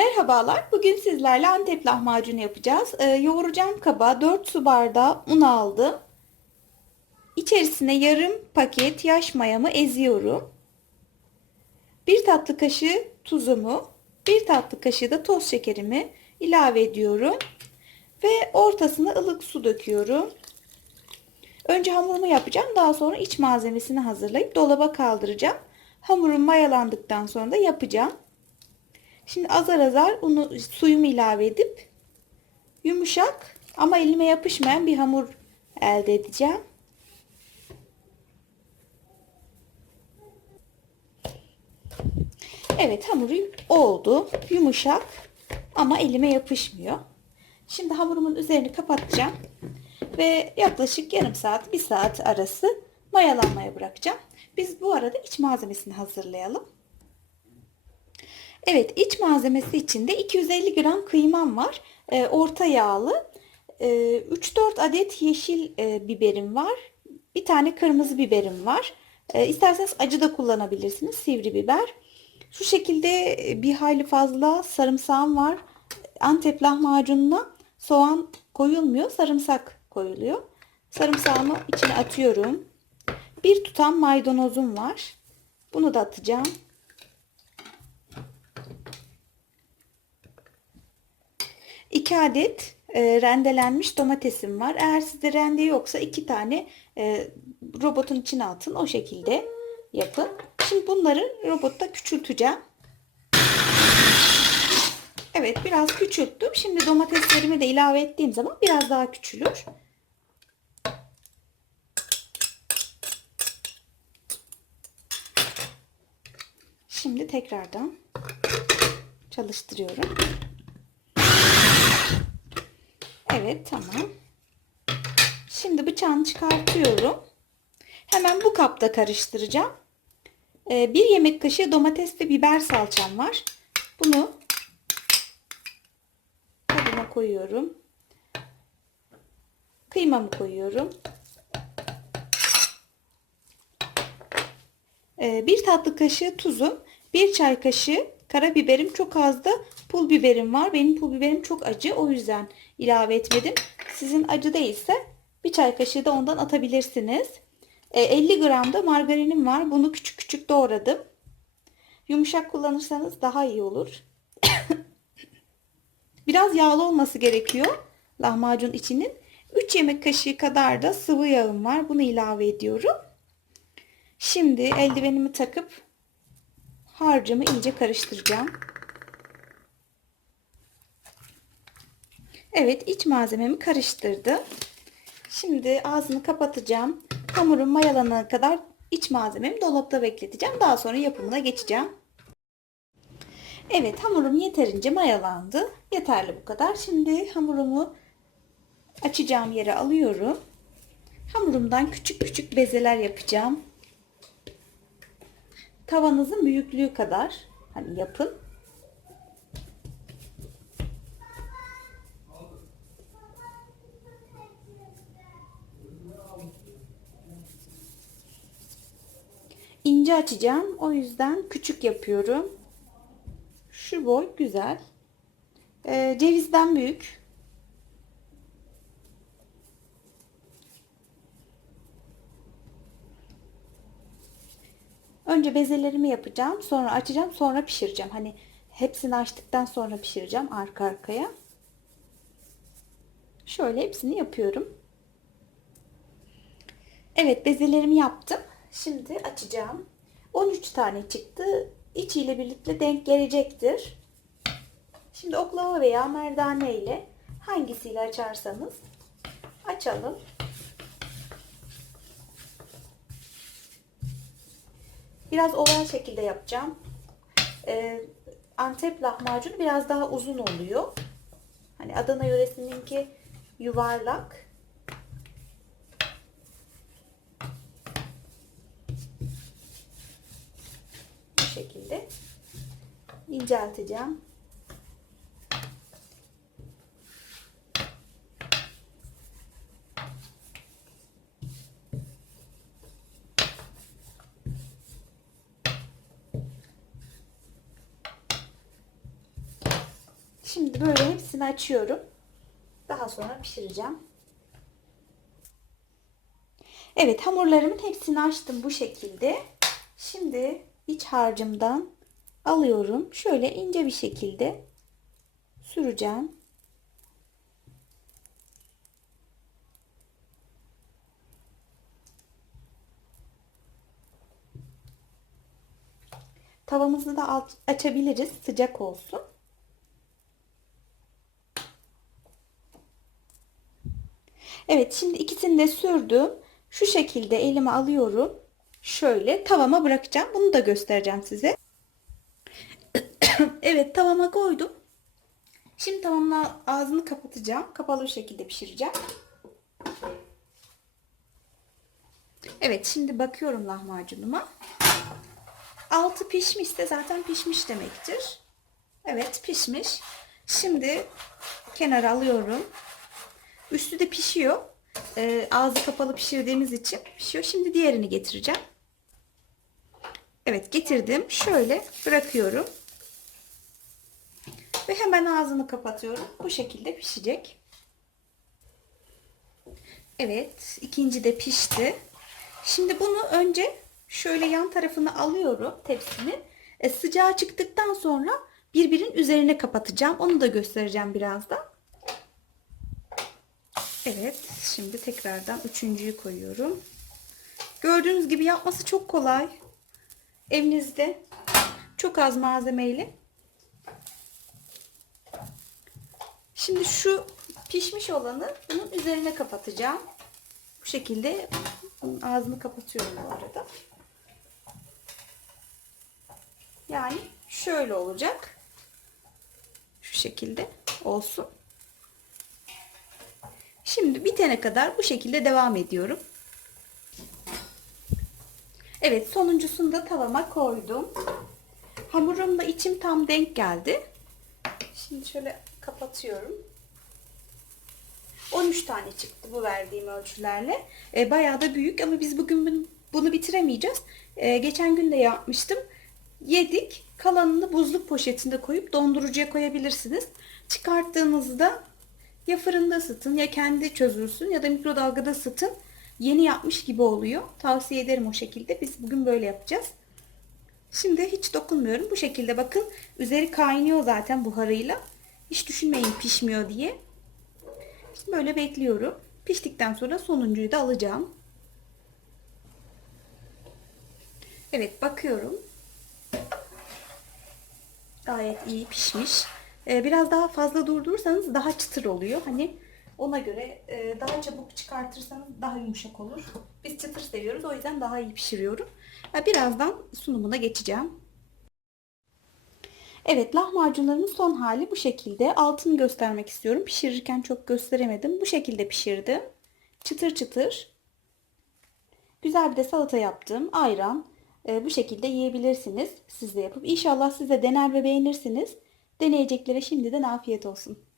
Merhabalar. Bugün sizlerle Antep lahmacunu yapacağız. Ee, yoğuracağım kaba 4 su bardağı un aldım. İçerisine yarım paket yaş mayamı eziyorum. 1 tatlı kaşığı tuzumu, 1 tatlı kaşığı da toz şekerimi ilave ediyorum. Ve ortasına ılık su döküyorum. Önce hamurumu yapacağım. Daha sonra iç malzemesini hazırlayıp dolaba kaldıracağım. Hamurum mayalandıktan sonra da yapacağım. Şimdi azar azar unu suyumu ilave edip yumuşak ama elime yapışmayan bir hamur elde edeceğim. Evet hamuru oldu. Yumuşak ama elime yapışmıyor. Şimdi hamurumun üzerini kapatacağım. Ve yaklaşık yarım saat, bir saat arası mayalanmaya bırakacağım. Biz bu arada iç malzemesini hazırlayalım. Evet iç malzemesi içinde 250 gram kıymam var. E, orta yağlı. E, 3-4 adet yeşil e, biberim var. Bir tane kırmızı biberim var. E, isterseniz acı da kullanabilirsiniz. Sivri biber. Şu şekilde bir hayli fazla sarımsağım var. Antep lahmacununa soğan koyulmuyor. Sarımsak koyuluyor. Sarımsağımı içine atıyorum. Bir tutam maydanozum var. Bunu da atacağım. 2 adet e, rendelenmiş domatesim var. Eğer sizde rende yoksa 2 tane e, robotun içine atın. O şekilde yapın. Şimdi bunları robotta küçülteceğim. Evet biraz küçülttüm. Şimdi domateslerimi de ilave ettiğim zaman biraz daha küçülür. Şimdi tekrardan çalıştırıyorum. Evet tamam. Şimdi bıçağını çıkartıyorum. Hemen bu kapta karıştıracağım. Ee, bir yemek kaşığı domates ve biber salçam var. Bunu kabıma koyuyorum. Kıymamı koyuyorum. Ee, bir tatlı kaşığı tuzum. Bir çay kaşığı karabiberim. Çok az pul biberim var. Benim pul biberim çok acı. O yüzden ilave etmedim. Sizin acı değilse bir çay kaşığı da ondan atabilirsiniz. 50 e, gram da margarinim var. Bunu küçük küçük doğradım. Yumuşak kullanırsanız daha iyi olur. Biraz yağlı olması gerekiyor lahmacun içinin. 3 yemek kaşığı kadar da sıvı yağım var. Bunu ilave ediyorum. Şimdi eldivenimi takıp harcımı iyice karıştıracağım. Evet iç malzememi karıştırdı. Şimdi ağzını kapatacağım. Hamurum mayalanana kadar iç malzememi dolapta bekleteceğim. Daha sonra yapımına geçeceğim. Evet hamurum yeterince mayalandı. Yeterli bu kadar. Şimdi hamurumu açacağım yere alıyorum. Hamurumdan küçük küçük bezeler yapacağım. Tavanızın büyüklüğü kadar hani yapın. İnce açacağım. O yüzden küçük yapıyorum. Şu boy güzel. Ee, cevizden büyük. Önce bezelerimi yapacağım. Sonra açacağım. Sonra pişireceğim. Hani hepsini açtıktan sonra pişireceğim arka arkaya. Şöyle hepsini yapıyorum. Evet bezelerimi yaptım. Şimdi açacağım. 13 tane çıktı. İçiyle birlikte denk gelecektir. Şimdi oklava veya merdane ile hangisiyle açarsanız açalım. Biraz oval şekilde yapacağım. Ee, Antep lahmacunu biraz daha uzun oluyor. Hani Adana yöresininki yuvarlak. Şekilde incelteceğim. Şimdi böyle hepsini açıyorum. Daha sonra pişireceğim. Evet hamurlarımın hepsini açtım bu şekilde. Şimdi iç harcımdan alıyorum. Şöyle ince bir şekilde süreceğim. Tavamızı da açabiliriz sıcak olsun. Evet şimdi ikisini de sürdüm. Şu şekilde elime alıyorum. Şöyle tavama bırakacağım. Bunu da göstereceğim size. evet tavama koydum. Şimdi tavamla ağzını kapatacağım. Kapalı bir şekilde pişireceğim. Evet şimdi bakıyorum lahmacunuma. Altı pişmişse zaten pişmiş demektir. Evet pişmiş. Şimdi kenara alıyorum. Üstü de pişiyor. Ee, ağzı kapalı pişirdiğimiz için pişiyor. Şimdi diğerini getireceğim. Evet getirdim. Şöyle bırakıyorum. Ve hemen ağzını kapatıyorum. Bu şekilde pişecek. Evet ikinci de pişti. Şimdi bunu önce şöyle yan tarafını alıyorum tepsinin. E, sıcağı çıktıktan sonra birbirinin üzerine kapatacağım. Onu da göstereceğim birazdan. Evet, şimdi tekrardan üçüncüyü koyuyorum. Gördüğünüz gibi yapması çok kolay. Evinizde çok az malzemeyle. Şimdi şu pişmiş olanı bunun üzerine kapatacağım. Bu şekilde bunun ağzını kapatıyorum bu arada. Yani şöyle olacak. Şu şekilde olsun. Şimdi bitene kadar bu şekilde devam ediyorum. Evet sonuncusunu da tavama koydum. Hamurumla içim tam denk geldi. Şimdi şöyle kapatıyorum. 13 tane çıktı bu verdiğim ölçülerle. E, bayağı da büyük ama biz bugün bunu, bitiremeyeceğiz. E, geçen gün de yapmıştım. Yedik. Kalanını buzluk poşetinde koyup dondurucuya koyabilirsiniz. Çıkarttığınızda ya fırında ısıtın ya kendi çözülsün ya da mikrodalgada ısıtın. Yeni yapmış gibi oluyor. Tavsiye ederim o şekilde. Biz bugün böyle yapacağız. Şimdi hiç dokunmuyorum. Bu şekilde bakın. Üzeri kaynıyor zaten buharıyla. Hiç düşünmeyin pişmiyor diye. Şimdi böyle bekliyorum. Piştikten sonra sonuncuyu da alacağım. Evet bakıyorum. Gayet iyi pişmiş. Ee, biraz daha fazla durdurursanız daha çıtır oluyor. Hani ona göre e, daha çabuk çıkartırsanız daha yumuşak olur. Biz çıtır seviyoruz. O yüzden daha iyi pişiriyorum. Birazdan sunumuna geçeceğim. Evet lahmacunların son hali bu şekilde. Altını göstermek istiyorum. Pişirirken çok gösteremedim. Bu şekilde pişirdim. Çıtır çıtır. Güzel bir de salata yaptım. Ayran. Ee, bu şekilde yiyebilirsiniz. Siz de yapıp. İnşallah siz de dener ve beğenirsiniz. Deneyeceklere şimdiden afiyet olsun.